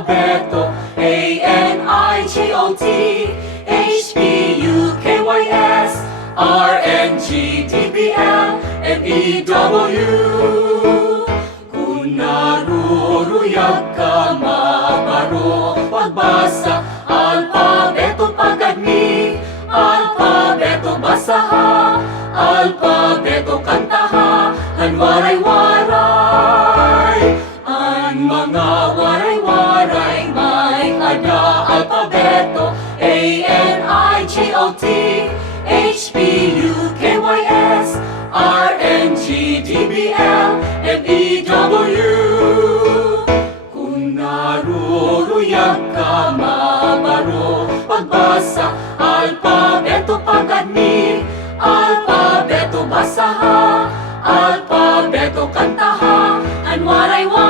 Alpabeto, A-N-I-G-O-T, H-P-U-K-Y-S, R-N-G-D-B-L, M-E-W. Kung naruruyag ka, mabaro pagbasa, Alpabeto pag-admi, Alpabeto basaha, Alpabeto kantaha, ang waray-waray. Ang mga waray-waray may ada Alpabeto, A-N-I-G-O-T, H-P-U-K-Y-S, R-N-G-D-B-L, M-E-W. Kung naruruyag ka, mabaro pagbasa, Alpabeto pag-admi, Alpabeto basaha, Alpabeto kantaha, ang waray-waray.